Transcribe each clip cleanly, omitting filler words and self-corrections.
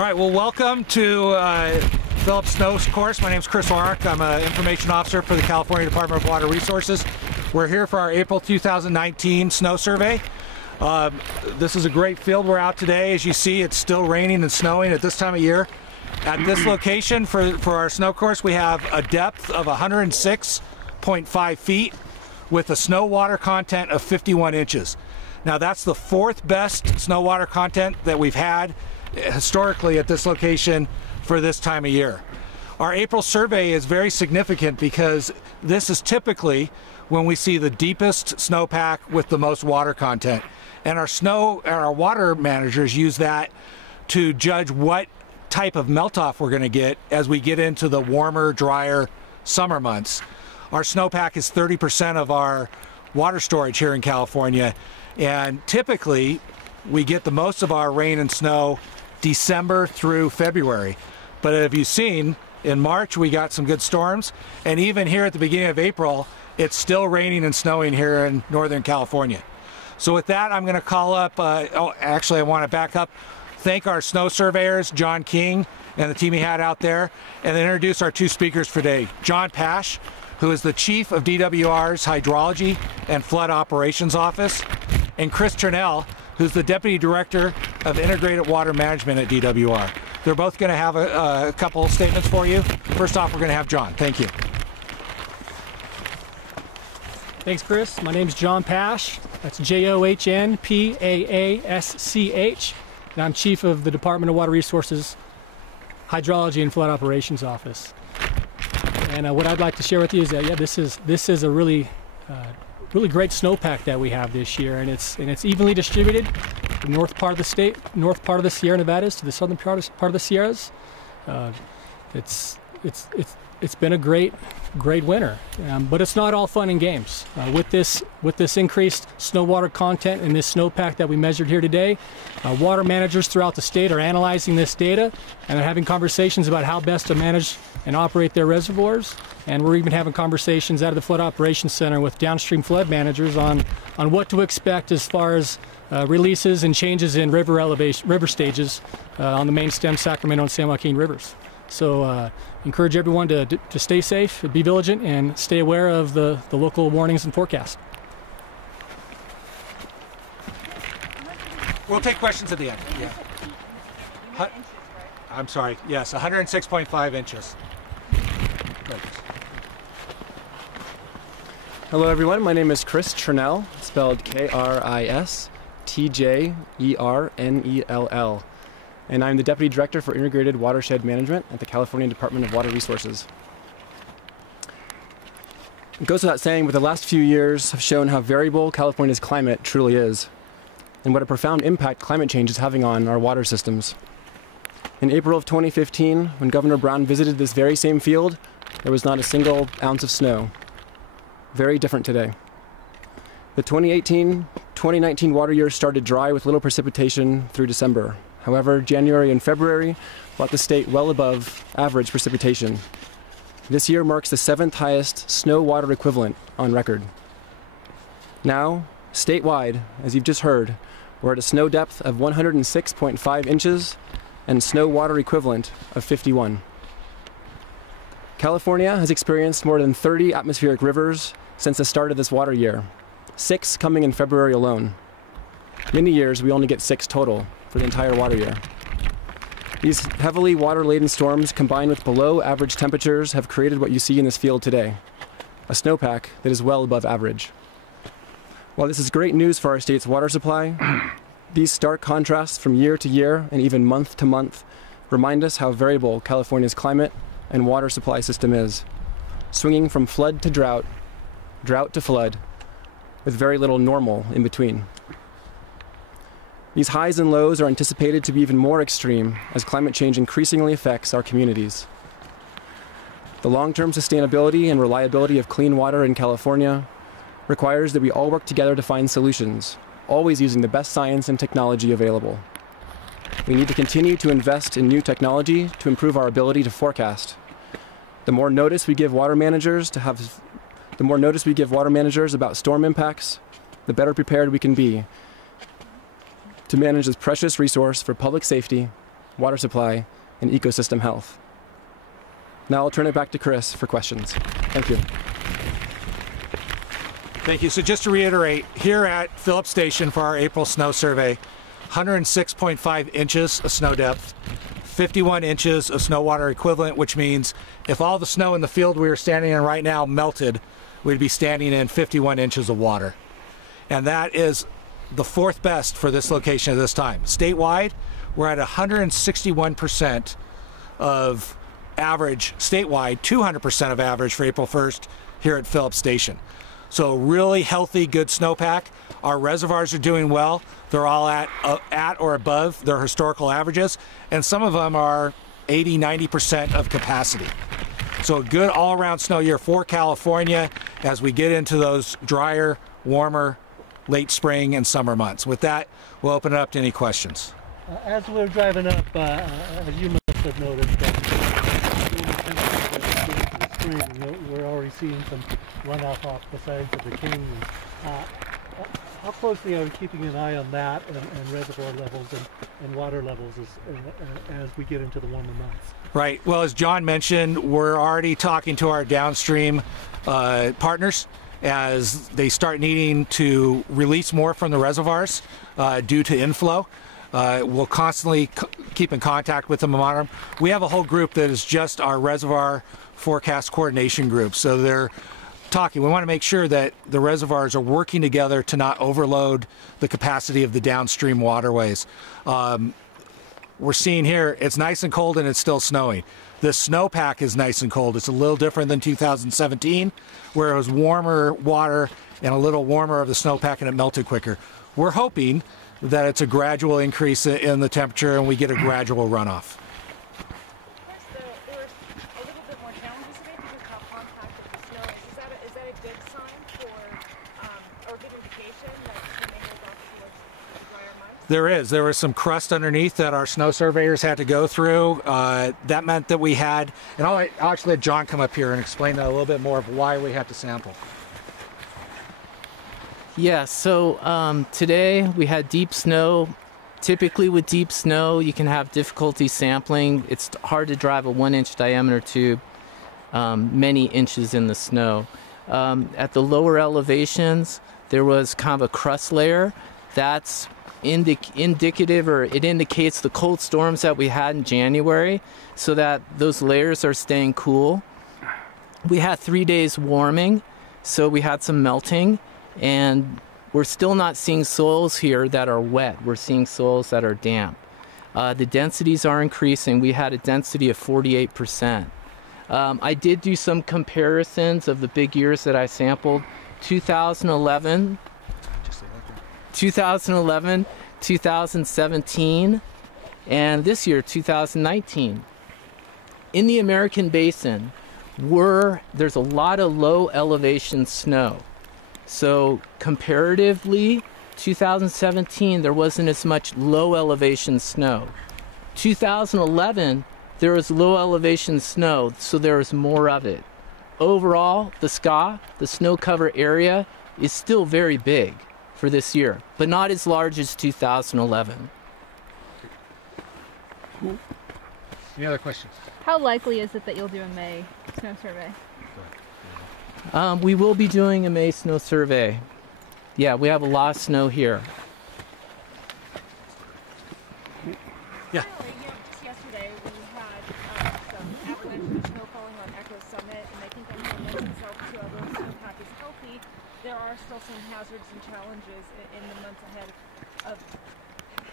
All right, well, welcome to Phillips Snow Course. My name is Chris Warwick. I'm an information officer for the California Department of Water Resources. We're here for our April 2019 snow survey. This is a great field we're out today. As you see, it's still raining and snowing at this time of year. At this location for our snow course, we have a depth of 106.5 feet with a snow water content of 51 inches. Now, that's the fourth best snow water content that we've had historically at this location for this time of year. Our April survey is very significant because this is typically when we see the deepest snowpack with the most water content. And our water managers use that to judge what type of melt-off we're going to get as we get into the warmer, drier summer months. Our snowpack is 30% of our water storage here in California, and typically we get the most of our rain and snow December through February. But as you've seen, in March we got some good storms, and even here at the beginning of April, it's still raining and snowing here in Northern California. So with that, I'm going to call up, I want to back up, thank our snow surveyors, John King and the team he had out there, and then introduce our two speakers for today. John Pash, who is the Chief of DWR's Hydrology and Flood Operations Office, and Chris Turnell, who's the Deputy Director of Integrated Water Management at DWR. They're both going to have a couple of statements for you. First off, we're going to have John. Thank you. Thanks, Chris. My name's John Pash. That's Johnpaasch, and I'm Chief of the Department of Water Resources Hydrology and Flood Operations Office. And what I'd like to share with you is that this is a really great snowpack that we have this year, and it's evenly distributed. The north part of the state, north part of the Sierra Nevadas to the southern part of the Sierras. It's been a great winter, but it's not all fun and games. With this increased snow water content and this snowpack that we measured here today, water managers throughout the state are analyzing this data and are having conversations about how best to manage and operate their reservoirs. And we're even having conversations out of the Flood Operations Center with downstream flood managers on what to expect as far as releases and changes in river stages on the main stem Sacramento and San Joaquin rivers. So encourage everyone to stay safe, be vigilant, and stay aware of the local warnings and forecasts. We'll take questions at the end. Yeah. I'm sorry. Yes, 106.5 inches. Great. Hello everyone, my name is Chris Turnell, spelled Kristjernell, and I'm the Deputy Director for Integrated Watershed Management at the California Department of Water Resources. It goes without saying, but the last few years have shown how variable California's climate truly is, and what a profound impact climate change is having on our water systems. In April of 2015, when Governor Brown visited this very same field, there was not a single ounce of snow. Very different today. The 2018-2019 water year started dry with little precipitation through December. However, January and February brought the state well above average precipitation. This year marks the 7th highest snow water equivalent on record. Now, statewide, as you've just heard, we're at a snow depth of 106.5 inches and snow water equivalent of 51. California has experienced more than 30 atmospheric rivers since the start of this water year, 6 coming in February alone. Many years we only get 6 total for the entire water year. These heavily water-laden storms combined with below average temperatures have created what you see in this field today, a snowpack that is well above average. While this is great news for our state's water supply, these stark contrasts from year to year and even month to month remind us how variable California's climate and water supply system is, swinging from flood to drought, drought to flood, with very little normal in between. These highs and lows are anticipated to be even more extreme as climate change increasingly affects our communities. The long-term sustainability and reliability of clean water in California requires that we all work together to find solutions, always using the best science and technology available. We need to continue to invest in new technology to improve our ability to forecast. The more notice we give water managers about storm impacts, the better prepared we can be to manage this precious resource for public safety water supply, and ecosystem health. Now I'll turn it back to Chris for questions. Thank you. Thank you. So just to reiterate, here at Phillips Station for our April snow survey, 106.5 inches of snow depth, 51 inches of snow water equivalent, which means if all the snow in the field we are standing in right now melted, we'd be standing in 51 inches of water. And that is the fourth best for this location at this time. Statewide, we're at 161% of average statewide, 200% of average for April 1st here at Phillips Station. So really healthy, good snowpack. Our reservoirs are doing well. They're all at or above their historical averages, and some of them are 80, 90% of capacity. So a good all-around snow year for California as we get into those drier, warmer, late spring and summer months. With that, we'll open it up to any questions. As we're driving up, as you must have noticed, we're already seeing some runoff off the sides of the canyons. How closely are we keeping an eye on that and reservoir levels and water levels as we get into the warmer months? Right. Well, as John mentioned, we're already talking to our downstream partners as they start needing to release more from the reservoirs due to inflow. We'll constantly keep in contact with them and monitor them. We have a whole group that is just our reservoir forecast coordination group. So they're talking. We want to make sure that the reservoirs are working together to not overload the capacity of the downstream waterways. We're seeing here, it's nice and cold and it's still snowing. The snowpack is nice and cold. It's a little different than 2017, where it was warmer water and a little warmer of the snowpack and it melted quicker. We're hoping that it's a gradual increase in the temperature and we get a gradual runoff. There were a little bit more challenges today because of how compacted the snow is. Is that a good sign for, or a good indication that we may hold off towards drier months? There was some crust underneath that our snow surveyors had to go through. That meant that we had, and I'll actually let John come up here and explain that a little bit more of why we had to sample. Yeah, so today we had deep snow. Typically with deep snow, you can have difficulty sampling. It's hard to drive a 1-inch diameter tube many inches in the snow. At the lower elevations, there was kind of a crust layer. That's indicative, or it indicates the cold storms that we had in January, so that those layers are staying cool. We had 3 days warming, so we had some melting. And we're still not seeing soils here that are wet. We're seeing soils that are damp. The densities are increasing. We had a density of 48%. I did do some comparisons of the big years that I sampled. 2011, 2017, and this year, 2019. In the American Basin, there's a lot of low elevation snow. So comparatively, 2017, there wasn't as much low elevation snow. 2011, there was low elevation snow, so there was more of it. Overall, the snow cover area, is still very big for this year, but not as large as 2011. Any other questions? How likely is it that you'll do a May snow survey? We will be doing a May snow survey. Yeah, we have a lot of snow here. Yeah. Just yesterday we had some avalanche snow falling on Echo Summit, and I think that lends itself to although the snowpack is healthy, there are still some hazards and challenges in the months ahead of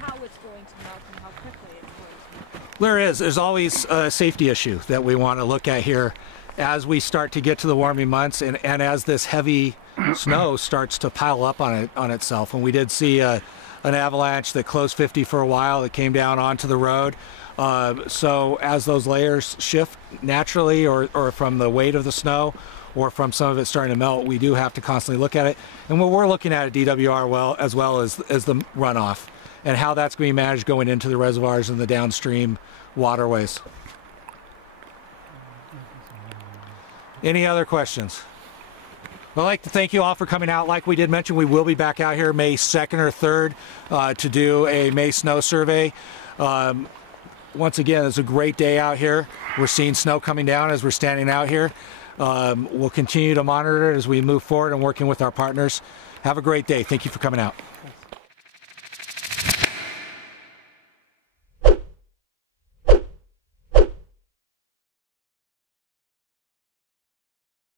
how it's going to melt and how quickly it's going to melt. There is. There's always a safety issue that we want to look at here as we start to get to the warming months and as this heavy snow starts to pile up on itself. And we did see an avalanche that closed 50 for a while that came down onto the road. So as those layers shift naturally or from the weight of the snow or from some of it starting to melt, we do have to constantly look at it. And what we're looking at DWR as well as the runoff and how that's going to be managed going into the reservoirs and the downstream waterways. Any other questions? I'd like to thank you all for coming out. Like we did mention, we will be back out here May 2nd or 3rd to do a May snow survey. once again, it's a great day out here. We're seeing snow coming down as we're standing out here. We'll continue to monitor it as we move forward and working with our partners. Have a great day. Thank you for coming out. Thanks.